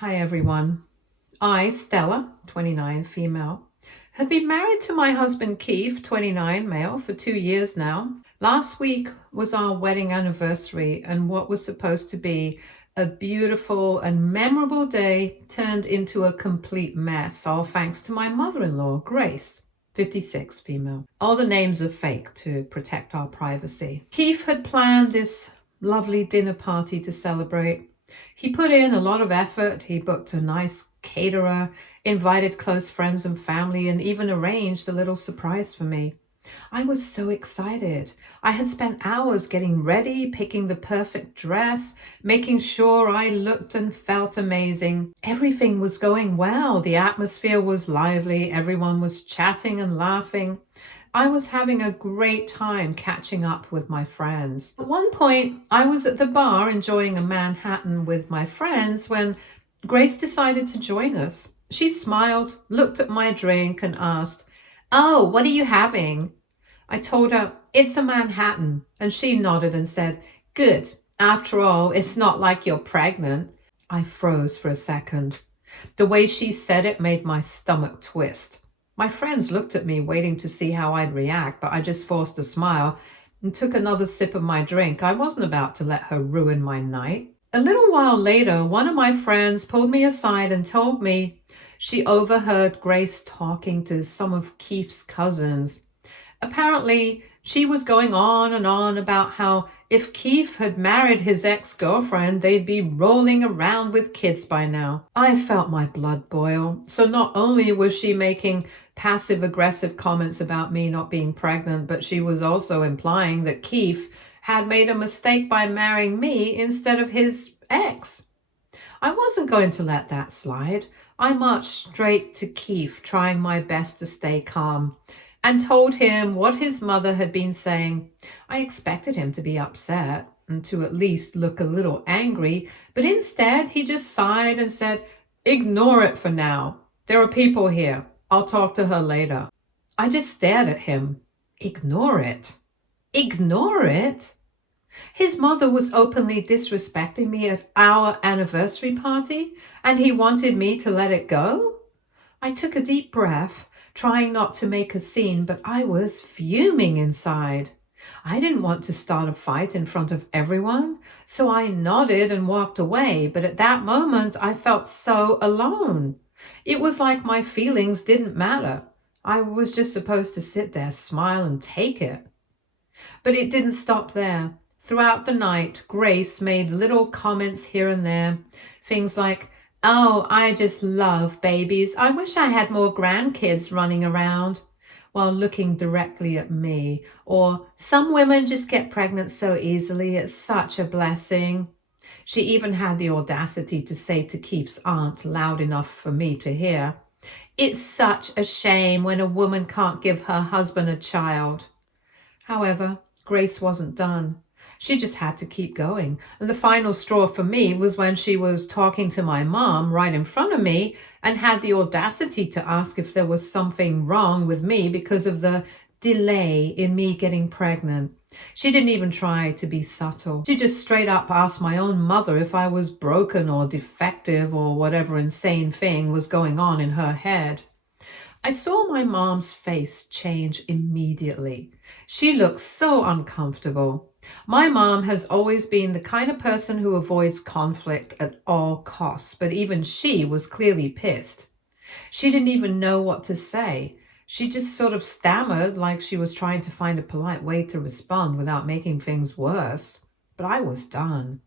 Hi everyone. I, Stella, 29, female, have been married to my husband Keith, 29, male, for 2 years now. Last week was our wedding anniversary, and what was supposed to be a beautiful and memorable day turned into a complete mess, all thanks to my mother-in-law, Grace, 56, female. All the names are fake to protect our privacy. Keith had planned this lovely dinner party to celebrate. He put in a lot of effort. He booked a nice caterer, invited close friends and family, and even arranged a little surprise for me. I was so excited. I had spent hours getting ready, picking the perfect dress, making sure I looked and felt amazing. Everything was going well. The atmosphere was lively. Everyone was chatting and laughing. I was having a great time catching up with my friends. At one point, I was at the bar enjoying a Manhattan with my friends when Grace decided to join us. She smiled, looked at my drink, and asked, "Oh, what are you having?" I told her, "It's a Manhattan," and she nodded and said, "Good. After all, it's not like you're pregnant." I froze for a second. The way she said it made my stomach twist. My friends looked at me, waiting to see how I'd react, but I just forced a smile and took another sip of my drink. I wasn't about to let her ruin my night. A little while later, one of my friends pulled me aside and told me she overheard Grace talking to some of Keith's cousins. Apparently, she was going on and on about how if Keith had married his ex-girlfriend, they'd be rolling around with kids by now. I felt my blood boil. So not only was she making passive-aggressive comments about me not being pregnant, but she was also implying that Keith had made a mistake by marrying me instead of his ex. I wasn't going to let that slide. I marched straight to Keith, trying my best to stay calm, and told him what his mother had been saying. I expected him to be upset and to at least look a little angry, but instead he just sighed and said, "Ignore it for now. There are people here. I'll talk to her later." I just stared at him. Ignore it? Ignore it? His mother was openly disrespecting me at our anniversary party, and he wanted me to let it go? I took a deep breath, trying not to make a scene, but I was fuming inside. I didn't want to start a fight in front of everyone, so I nodded and walked away, but at that moment I felt so alone. It was like my feelings didn't matter. I was just supposed to sit there, smile, and take it. But it didn't stop there. Throughout the night, Grace made little comments here and there, things like, "Oh, I just love babies. I wish I had more grandkids running around," while looking directly at me. Or, "Some women just get pregnant so easily. It's such a blessing." She even had the audacity to say to Keith's aunt, loud enough for me to hear, "It's such a shame when a woman can't give her husband a child." However, Grace wasn't done. She just had to keep going. And the final straw for me was when she was talking to my mom right in front of me and had the audacity to ask if there was something wrong with me because of the delay in me getting pregnant. She didn't even try to be subtle. She just straight up asked my own mother if I was broken or defective or whatever insane thing was going on in her head. I saw my mom's face change immediately. She looked so uncomfortable. My mom has always been the kind of person who avoids conflict at all costs, but even she was clearly pissed. She didn't even know what to say. She just sort of stammered like she was trying to find a polite way to respond without making things worse. But I was done.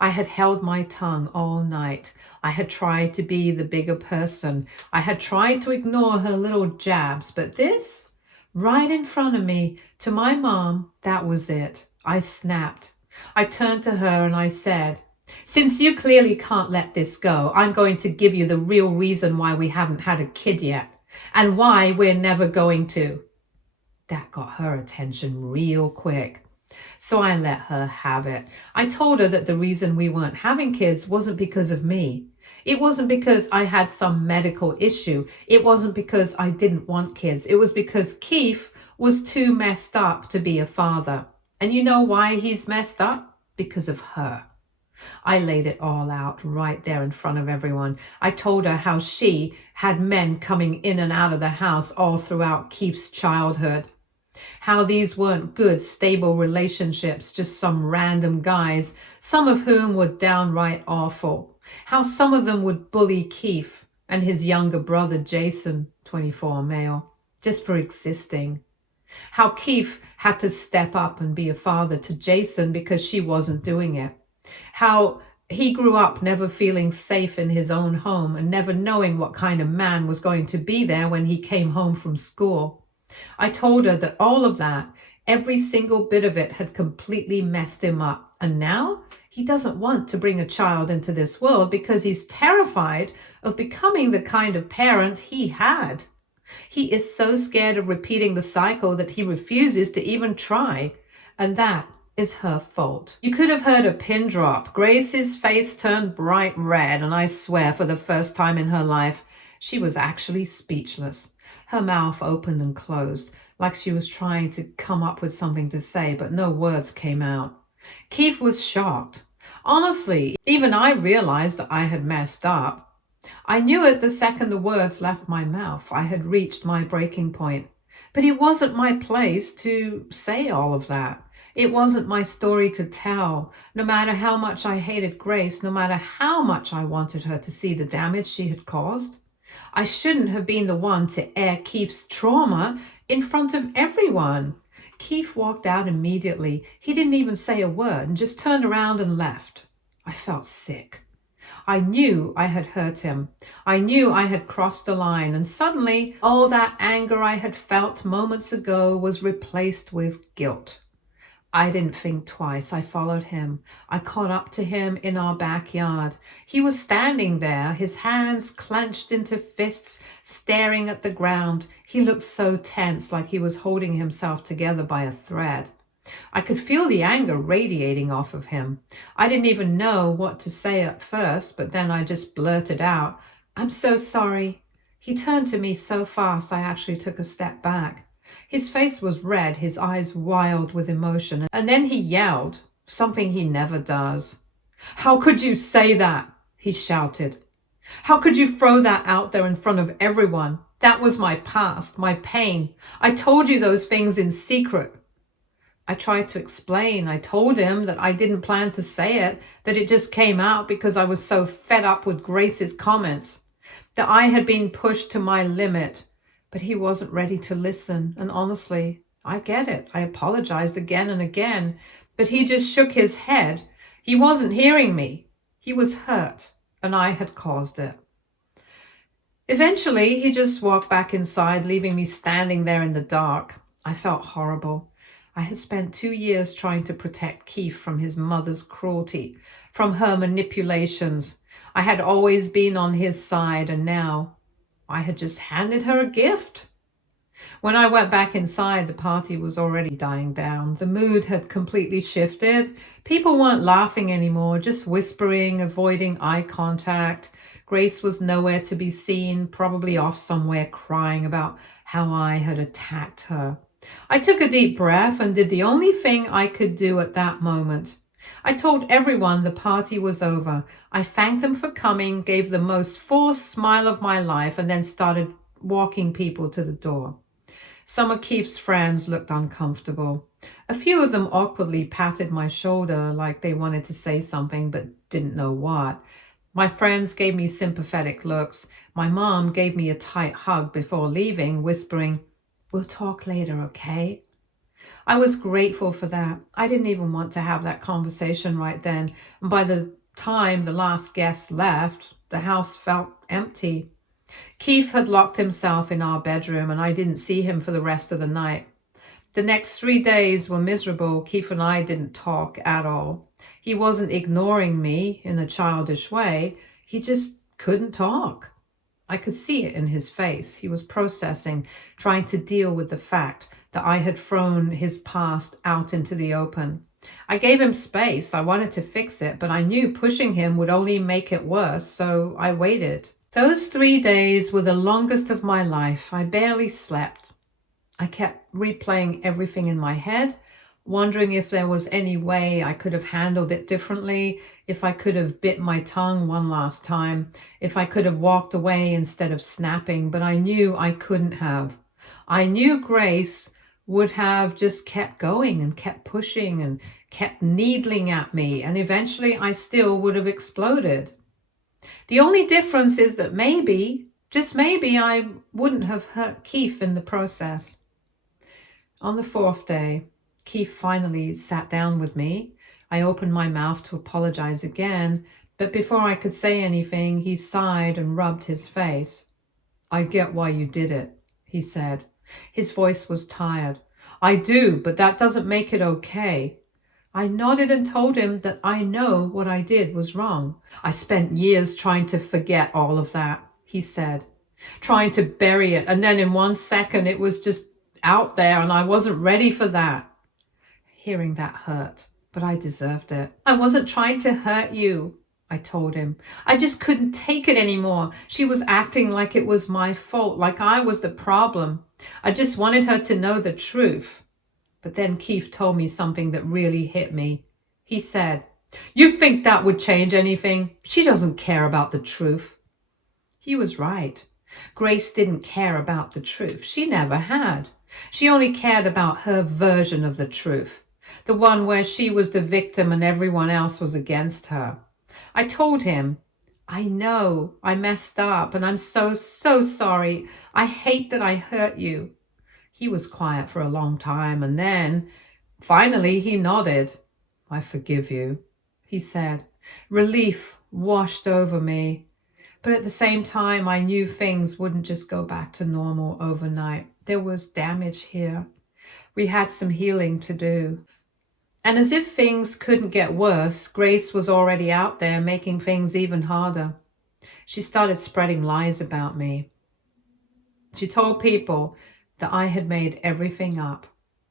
I had held my tongue all night. I had tried to be the bigger person. I had tried to ignore her little jabs, but this, right in front of me, to my mom, that was it. I snapped. I turned to her and I said, "Since you clearly can't let this go, I'm going to give you the real reason why we haven't had a kid yet, and why we're never going to." That got her attention real quick. So I let her have it. I told her that the reason we weren't having kids wasn't because of me. It wasn't because I had some medical issue. It wasn't because I didn't want kids. It was because Keith was too messed up to be a father. And you know why he's messed up? Because of her. I laid it all out right there in front of everyone. I told her how she had men coming in and out of the house all throughout Keith's childhood. How these weren't good, stable relationships, just some random guys, some of whom were downright awful. How some of them would bully Keith and his younger brother Jason, 24 male, just for existing. How Keith had to step up and be a father to Jason because she wasn't doing it. How he grew up never feeling safe in his own home and never knowing what kind of man was going to be there when he came home from school. I told her that all of that, every single bit of it, had completely messed him up. And now he doesn't want to bring a child into this world because he's terrified of becoming the kind of parent he had. He is so scared of repeating the cycle that he refuses to even try. And that is her fault. You could have heard a pin drop. Grace's face turned bright red, and I swear for the first time in her life, she was actually speechless. Her mouth opened and closed, like she was trying to come up with something to say, but no words came out. Keith was shocked. Honestly, even I realized that I had messed up. I knew it the second the words left my mouth. I had reached my breaking point. But it wasn't my place to say all of that. It wasn't my story to tell. No matter how much I hated Grace, no matter how much I wanted her to see the damage she had caused, I shouldn't have been the one to air Keith's trauma in front of everyone. Keith walked out immediately. He didn't even say a word and just turned around and left. I felt sick. I knew I had hurt him. I knew I had crossed a line, and suddenly all that anger I had felt moments ago was replaced with guilt. I didn't think twice. I followed him. I caught up to him in our backyard. He was standing there, his hands clenched into fists, staring at the ground. He looked so tense, like he was holding himself together by a thread. I could feel the anger radiating off of him. I didn't even know what to say at first, but then I just blurted out, "I'm so sorry." He turned to me so fast I actually took a step back. His face was red, his eyes wild with emotion, and then he yelled, something he never does. "How could you say that?" he shouted. "How could you throw that out there in front of everyone? That was my past, my pain. I told you those things in secret." I tried to explain. I told him that I didn't plan to say it, that it just came out because I was so fed up with Grace's comments, that I had been pushed to my limit. But he wasn't ready to listen, and honestly, I get it. I apologized again and again, but he just shook his head. He wasn't hearing me. He was hurt, and I had caused it. Eventually, he just walked back inside, leaving me standing there in the dark. I felt horrible. I had spent 2 years trying to protect Keith from his mother's cruelty, from her manipulations. I had always been on his side, and now I had just handed her a gift. When I went back inside, the party was already dying down. The mood had completely shifted. People weren't laughing anymore, just whispering, avoiding eye contact. Grace was nowhere to be seen, probably off somewhere crying about how I had attacked her. I took a deep breath and did the only thing I could do at that moment. I told everyone the party was over. I thanked them for coming, gave the most forced smile of my life, and then started walking people to the door. Some of Keith's friends looked uncomfortable. A few of them awkwardly patted my shoulder like they wanted to say something but didn't know what. My friends gave me sympathetic looks. My mom gave me a tight hug before leaving, whispering, "We'll talk later, okay?" I was grateful for that. I didn't even want to have that conversation right then. And by the time the last guest left, the house felt empty. Keith had locked himself in our bedroom, and I didn't see him for the rest of the night. The next 3 days were miserable. Keith and I didn't talk at all. He wasn't ignoring me in a childish way. He just couldn't talk. I could see it in his face. He was processing, trying to deal with the fact that I had thrown his past out into the open. I gave him space. I wanted to fix it, but I knew pushing him would only make it worse, so I waited. Those 3 days were the longest of my life. I barely slept. I kept replaying everything in my head, wondering if there was any way I could have handled it differently, if I could have bit my tongue one last time, if I could have walked away instead of snapping, but I knew I couldn't have. I knew Grace would have just kept going and kept pushing and kept needling at me, and eventually I still would have exploded. The only difference is that maybe, just maybe, I wouldn't have hurt Keith in the process. On the fourth day, Keith finally sat down with me. I opened my mouth to apologize again, but before I could say anything, he sighed and rubbed his face. "I get why you did it," he said. His voice was tired. "I do, but that doesn't make it okay." I nodded and told him that I know what I did was wrong. "I spent years trying to forget all of that," he said, "trying to bury it, and then in 1 second it was just out there, and I wasn't ready for that." Hearing that hurt, but I deserved it. "I wasn't trying to hurt you," I told him. "I just couldn't take it anymore. She was acting like it was my fault, like I was the problem. I just wanted her to know the truth." But then Keith told me something that really hit me. He said, "You think that would change anything? She doesn't care about the truth." He was right. Grace didn't care about the truth. She never had. She only cared about her version of the truth, the one where she was the victim and everyone else was against her. I told him, "I know I messed up and I'm so sorry. I hate that I hurt you." He was quiet for a long time, and then finally he nodded. "I forgive you," he said. Relief washed over me. But at the same time, I knew things wouldn't just go back to normal overnight. There was damage here. We had some healing to do. And as if things couldn't get worse, Grace was already out there making things even harder. She started spreading lies about me. She told people that I had made everything up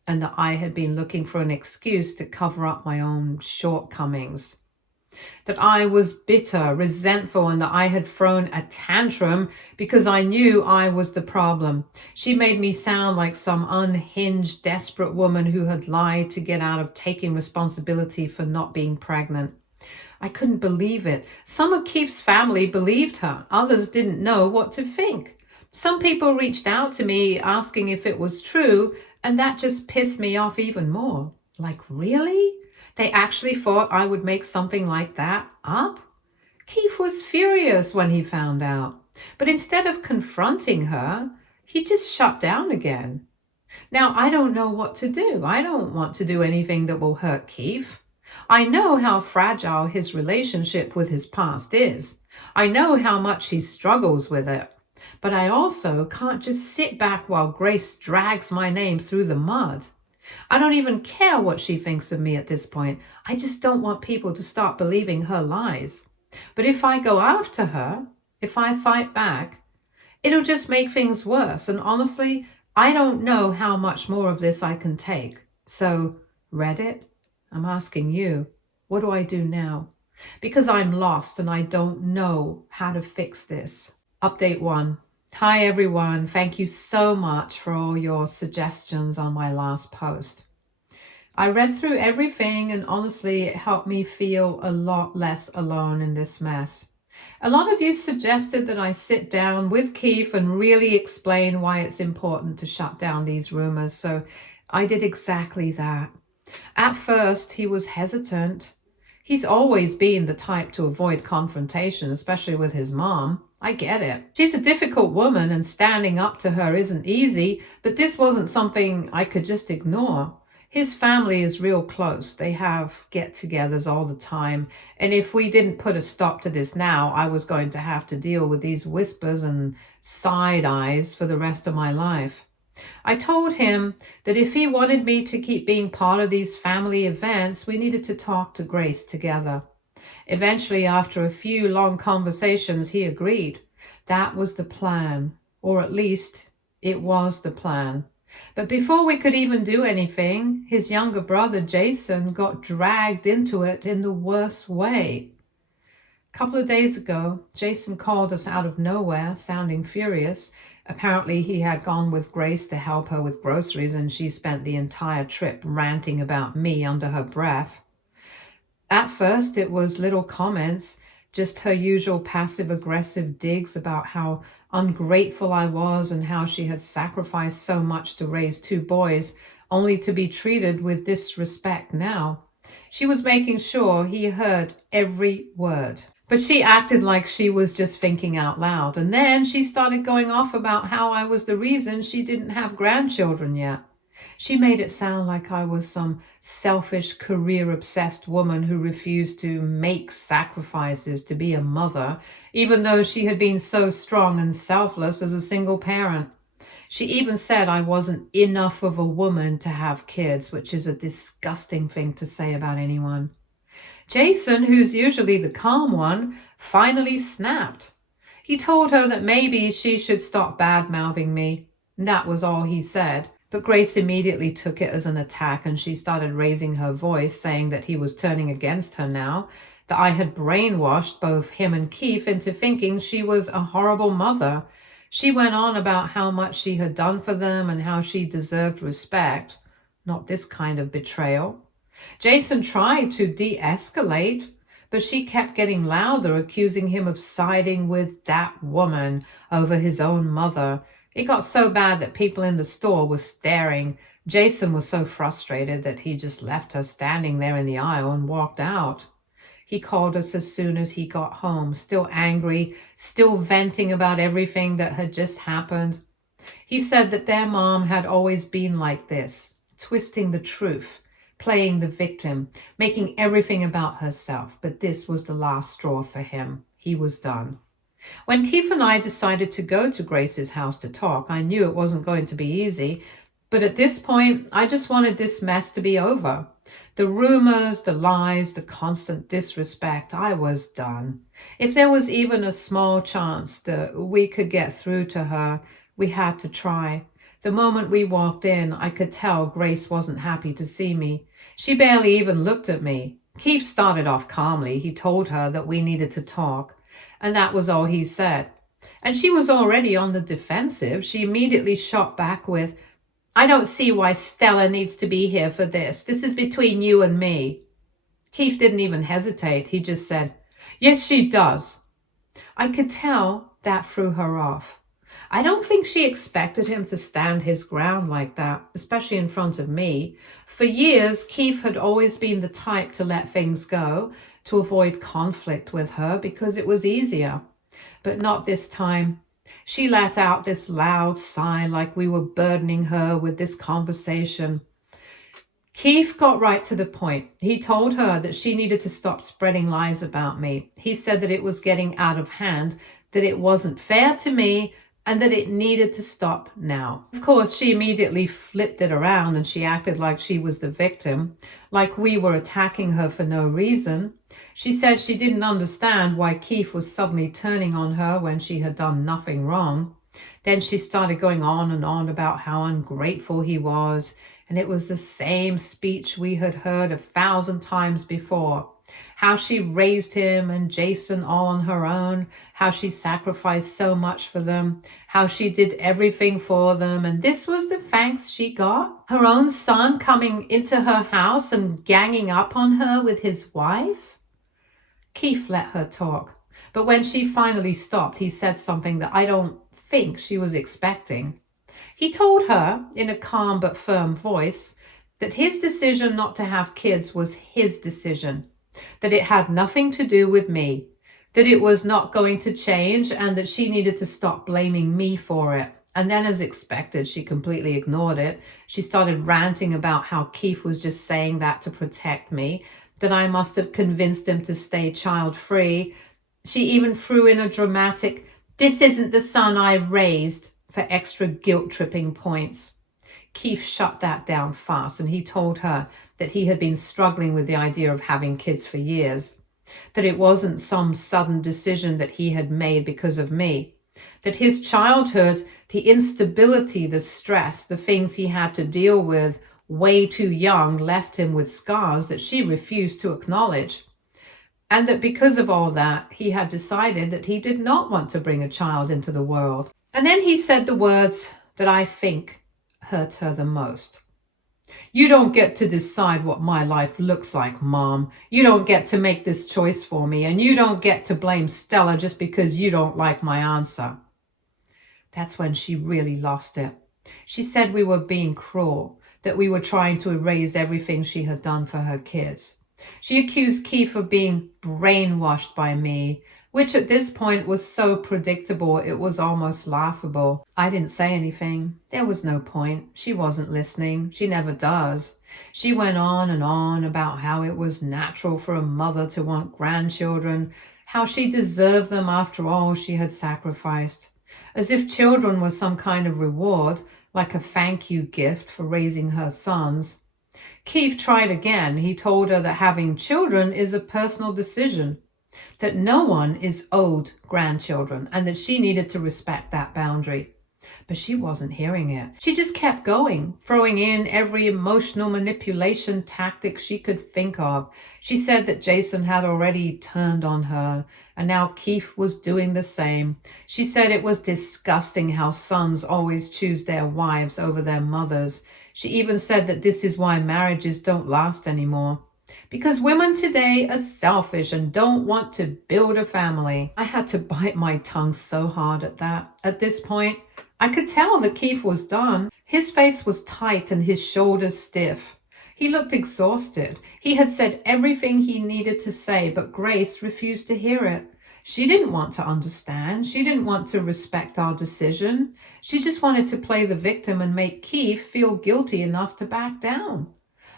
and that I had been looking for an excuse to cover up my own shortcomings, that I was bitter, resentful, and that I had thrown a tantrum because I knew I was the problem. She made me sound like some unhinged, desperate woman who had lied to get out of taking responsibility for not being pregnant. I couldn't believe it. Some of Keith's family believed her. Others didn't know what to think. Some people reached out to me asking if it was true, and that just pissed me off even more. Like, really? They actually thought I would make something like that up? Keith was furious when he found out. But instead of confronting her, he just shut down again. Now, I don't know what to do. I don't want to do anything that will hurt Keith. I know how fragile his relationship with his past is. I know how much he struggles with it. But I also can't just sit back while Grace drags my name through the mud. I don't even care what she thinks of me at this point. I just don't want people to start believing her lies. But if I go after her, if I fight back, it'll just make things worse. And honestly, I don't know how much more of this I can take. So, Reddit, I'm asking you, what do I do now? Because I'm lost and I don't know how to fix this. Update 1. Hi everyone, thank you so much for all your suggestions on my last post. I read through everything and honestly it helped me feel a lot less alone in this mess. A lot of you suggested that I sit down with Keith and really explain why it's important to shut down these rumors, so I did exactly that. At first he was hesitant. He's always been the type to avoid confrontation, especially with his mom. I get it. She's a difficult woman and standing up to her isn't easy, but this wasn't something I could just ignore. His family is real close. They have get-togethers all the time. And if we didn't put a stop to this now, I was going to have to deal with these whispers and side eyes for the rest of my life. I told him that if he wanted me to keep being part of these family events, we needed to talk to Grace together. Eventually, after a few long conversations, he agreed. That was the plan, or at least it was the plan. But before we could even do anything, his younger brother, Jason, got dragged into it in the worst way. A couple of days ago, Jason called us out of nowhere, sounding furious. Apparently, he had gone with Grace to help her with groceries, and she spent the entire trip ranting about me under her breath. At first, it was little comments, just her usual passive aggressive digs about how ungrateful I was and how she had sacrificed so much to raise two boys, only to be treated with disrespect now. She was making sure he heard every word. But she acted like she was just thinking out loud. And then she started going off about how I was the reason she didn't have grandchildren yet. She made it sound like I was some selfish, career obsessed woman who refused to make sacrifices to be a mother, even though she had been so strong and selfless as a single parent. She even said I wasn't enough of a woman to have kids, which is a disgusting thing to say about anyone. Jason, who's usually the calm one, finally snapped. He told her that maybe she should stop bad-mouthing me. That was all he said. But Grace immediately took it as an attack, and she started raising her voice, saying that he was turning against her now, that I had brainwashed both him and Keith into thinking she was a horrible mother. She went on about how much she had done for them and how she deserved respect, not this kind of betrayal. Jason tried to de-escalate, but she kept getting louder, accusing him of siding with that woman over his own mother. It got so bad that people in the store were staring. Jason was so frustrated that he just left her standing there in the aisle and walked out. He called us as soon as he got home, still angry, still venting about everything that had just happened. He said that their mom had always been like this, twisting the truth, playing the victim, making everything about herself. But this was the last straw for him. He was done. When Keith and I decided to go to Grace's house to talk, I knew it wasn't going to be easy. But at this point, I just wanted this mess to be over. The rumors, the lies, the constant disrespect, I was done. If there was even a small chance that we could get through to her, we had to try. The moment we walked in, I could tell Grace wasn't happy to see me. She barely even looked at me. Keith started off calmly. He told her that we needed to talk, and that was all he said. And she was already on the defensive. She immediately shot back with, "I don't see why Stella needs to be here for this. This is between you and me." Keith didn't even hesitate. He just said, "Yes, she does." I could tell that threw her off. I don't think she expected him to stand his ground like that, especially in front of me. For years, Keith had always been the type to let things go, to avoid conflict with her because it was easier. But not this time. She let out this loud sigh like we were burdening her with this conversation. Keith got right to the point. He told her that she needed to stop spreading lies about me. He said that it was getting out of hand, that it wasn't fair to me, and that it needed to stop now. Of course, she immediately flipped it around and she acted like she was the victim, like we were attacking her for no reason. She said she didn't understand why Keith was suddenly turning on her when she had done nothing wrong. Then she started going on and on about how ungrateful he was, and it was the same speech we had heard 1,000 times before. How she raised him and Jason all on her own, how she sacrificed so much for them, how she did everything for them, and this was the thanks she got? Her own son coming into her house and ganging up on her with his wife? Keith let her talk, but when she finally stopped, he said something that I don't think she was expecting. He told her, in a calm but firm voice, that his decision not to have kids was his decision, that it had nothing to do with me, that it was not going to change, and that she needed to stop blaming me for it. And then, as expected, she completely ignored it. She started ranting about how Keith was just saying that to protect me, that I must have convinced him to stay child-free. She even threw in a dramatic, "This isn't the son I raised," for extra guilt-tripping points. Keith shut that down fast, and he told her that he had been struggling with the idea of having kids for years, that it wasn't some sudden decision that he had made because of me, that his childhood, the instability, the stress, the things he had to deal with way too young left him with scars that she refused to acknowledge, and that because of all that, he had decided that he did not want to bring a child into the world. And then he said the words that I think hurt her the most. You don't get to decide what my life looks like, Mom. You don't get to make this choice for me, and you don't get to blame Stella just because you don't like my answer. That's when she really lost it. She said we were being cruel, that we were trying to erase everything she had done for her kids. She accused Keith of being brainwashed by me, which at this point was so predictable it was almost laughable. I didn't say anything. There was no point. She wasn't listening. She never does. She went on and on about how it was natural for a mother to want grandchildren, how she deserved them after all she had sacrificed, as if children were some kind of reward, like a thank you gift for raising her sons. Keith tried again. He told her that having children is a personal decision, that no one is owed grandchildren, and that she needed to respect that boundary. But she wasn't hearing it. She just kept going, throwing in every emotional manipulation tactic she could think of. She said that Jason had already turned on her, and now Keith was doing the same. She said it was disgusting how sons always choose their wives over their mothers. She even said that this is why marriages don't last anymore, because women today are selfish and don't want to build a family. I had to bite my tongue so hard at that. At this point, I could tell that Keith was done. His face was tight and his shoulders stiff. He looked exhausted. He had said everything he needed to say, but Grace refused to hear it. She didn't want to understand. She didn't want to respect our decision. She just wanted to play the victim and make Keith feel guilty enough to back down.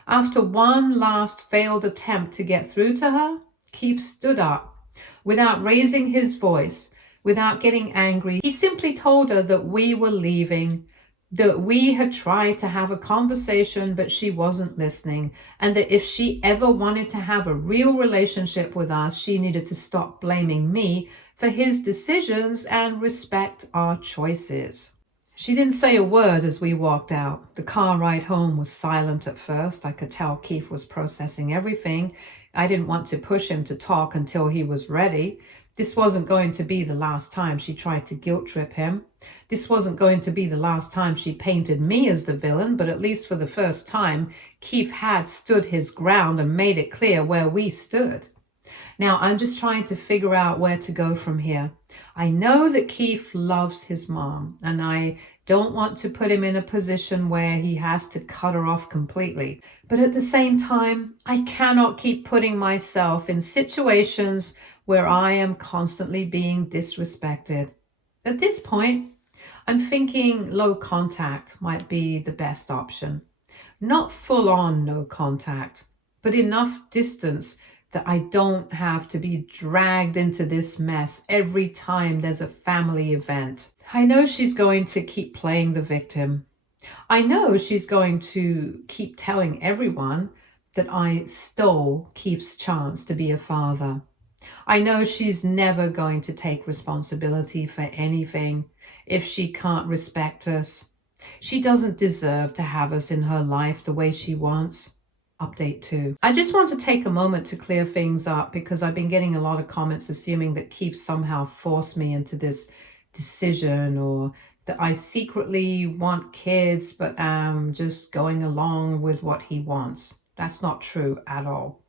After one last failed attempt to get through to her, Keith stood up. Without raising his voice, without getting angry, he simply told her that we were leaving, that we had tried to have a conversation, but she wasn't listening, and that if she ever wanted to have a real relationship with us, she needed to stop blaming me for his decisions and respect our choices. She didn't say a word as we walked out. The car ride home was silent at first. I could tell Keith was processing everything. I didn't want to push him to talk until he was ready. This wasn't going to be the last time she tried to guilt trip him. This wasn't going to be the last time she painted me as the villain, but at least for the first time, Keith had stood his ground and made it clear where we stood. Now I'm just trying to figure out where to go from here. I know that Keith loves his mom, and I don't want to put him in a position where he has to cut her off completely. But at the same time, I cannot keep putting myself in situations where I am constantly being disrespected. At this point, I'm thinking low contact might be the best option. Not full on no contact, but enough distance that I don't have to be dragged into this mess every time there's a family event. I know she's going to keep playing the victim. I know she's going to keep telling everyone that I stole Keith's chance to be a father. I know she's never going to take responsibility for anything if she can't respect us. She doesn't deserve to have us in her life the way she wants. Update 2. I just want to take a moment to clear things up because I've been getting a lot of comments assuming that Keith somehow forced me into this decision, or that I secretly want kids but am just going along with what he wants. That's not true at all.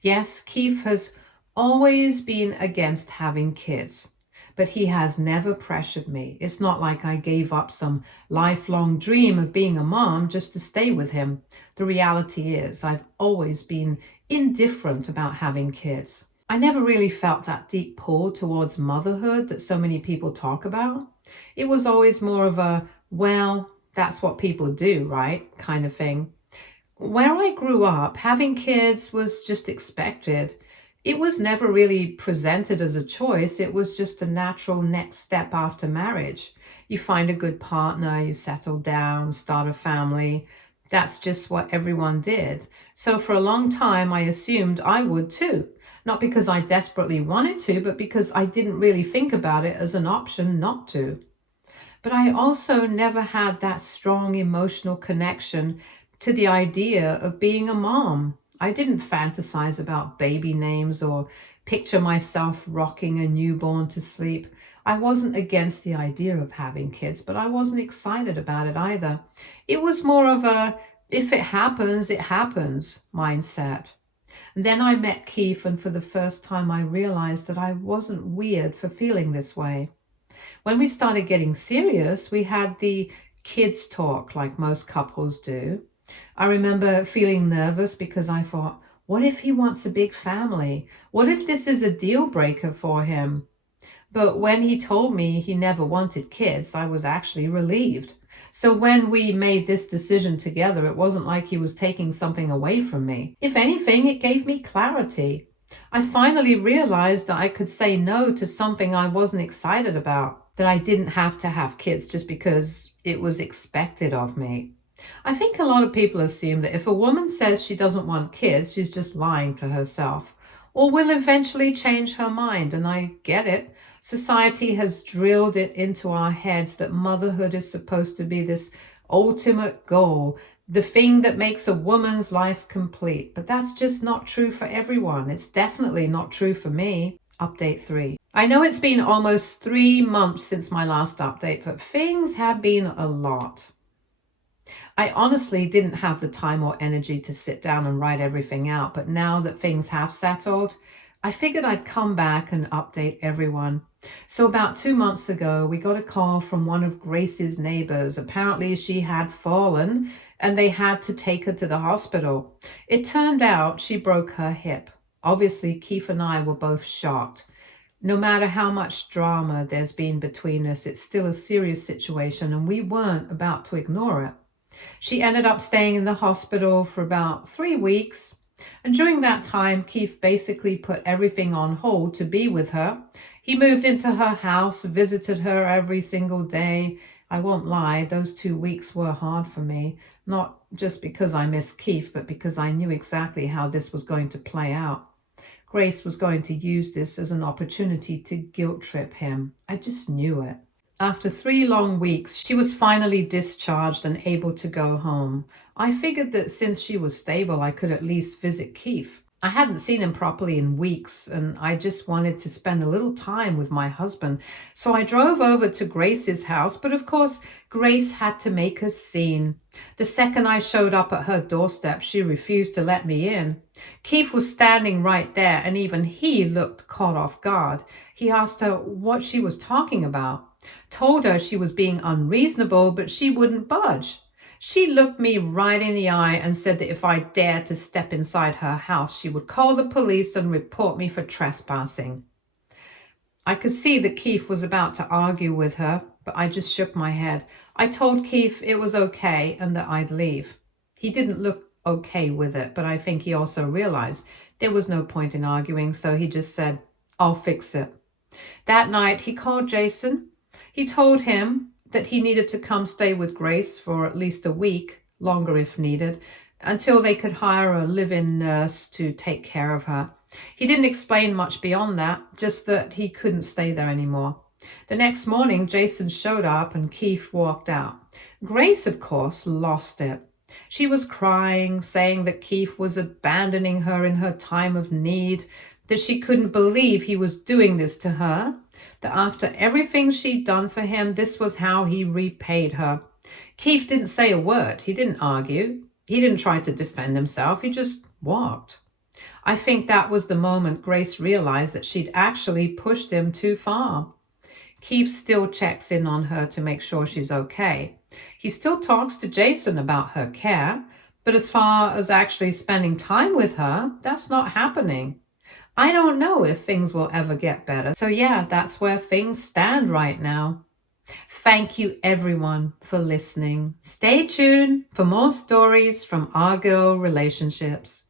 Yes, Keith has always been against having kids, but he has never pressured me. It's not like I gave up some lifelong dream of being a mom just to stay with him. The reality is I've always been indifferent about having kids. I never really felt that deep pull towards motherhood that so many people talk about. It was always more of a, well, that's what people do, right? Kind of thing. Where I grew up, having kids was just expected. It was never really presented as a choice. It was just a natural next step after marriage. You find a good partner, you settle down, start a family. That's just what everyone did. So for a long time, I assumed I would too. Not because I desperately wanted to, but because I didn't really think about it as an option not to. But I also never had that strong emotional connection to the idea of being a mom. I didn't fantasize about baby names or picture myself rocking a newborn to sleep. I wasn't against the idea of having kids, but I wasn't excited about it either. It was more of a, if it happens mindset. And then I met Keith, and for the first time I realized that I wasn't weird for feeling this way. When we started getting serious, we had the kids talk like most couples do. I remember feeling nervous because I thought, what if he wants a big family? What if this is a deal breaker for him? But when he told me he never wanted kids, I was actually relieved. So when we made this decision together, it wasn't like he was taking something away from me. If anything, it gave me clarity. I finally realized that I could say no to something I wasn't excited about, that I didn't have to have kids just because it was expected of me. I think a lot of people assume that if a woman says she doesn't want kids, she's just lying to herself, or will eventually change her mind, and I get it. Society has drilled it into our heads that motherhood is supposed to be this ultimate goal, the thing that makes a woman's life complete. But that's just not true for everyone. It's definitely not true for me. Update 3. I know it's been almost 3 months since my last update, but things have been a lot. I honestly didn't have the time or energy to sit down and write everything out, but now that things have settled, I figured I'd come back and update everyone. So about 2 months ago, we got a call from one of Grace's neighbors. Apparently she had fallen and they had to take her to the hospital. It turned out she broke her hip. Obviously, Keith and I were both shocked. No matter how much drama there's been between us, it's still a serious situation and we weren't about to ignore it. She ended up staying in the hospital for about 3 weeks. And during that time, Keith basically put everything on hold to be with her. He moved into her house, visited her every single day. I won't lie, those 2 weeks were hard for me, not just because I missed Keith, but because I knew exactly how this was going to play out. Grace was going to use this as an opportunity to guilt trip him. I just knew it. After 3 long weeks, she was finally discharged and able to go home. I figured that since she was stable, I could at least visit Keith. I hadn't seen him properly in weeks, and I just wanted to spend a little time with my husband. So I drove over to Grace's house, but of course, Grace had to make a scene. The second I showed up at her doorstep, she refused to let me in. Keith was standing right there, and even he looked caught off guard. He asked her what she was talking about. Told her she was being unreasonable, but she wouldn't budge. She looked me right in the eye and said that if I dared to step inside her house, she would call the police and report me for trespassing. I could see that Keith was about to argue with her, but I just shook my head. I told Keith it was okay and that I'd leave. He didn't look okay with it, but I think he also realized there was no point in arguing, so he just said, "I'll fix it." That night, he called Jason. He told him that he needed to come stay with Grace for at least a week, longer if needed, until they could hire a live-in nurse to take care of her. He didn't explain much beyond that, just that he couldn't stay there anymore. The next morning, Jason showed up and Keith walked out. Grace, of course, lost it. She was crying, saying that Keith was abandoning her in her time of need, that she couldn't believe he was doing this to her, that after everything she'd done for him, this was how he repaid her. Keith didn't say a word. He didn't argue. He didn't try to defend himself. He just walked. I think that was the moment Grace realized that she'd actually pushed him too far. Keith still checks in on her to make sure she's okay. He still talks to Jason about her care, but as far as actually spending time with her, that's not happening. I don't know if things will ever get better. So yeah, that's where things stand right now. Thank you everyone for listening. Stay tuned for more stories from our girl relationships.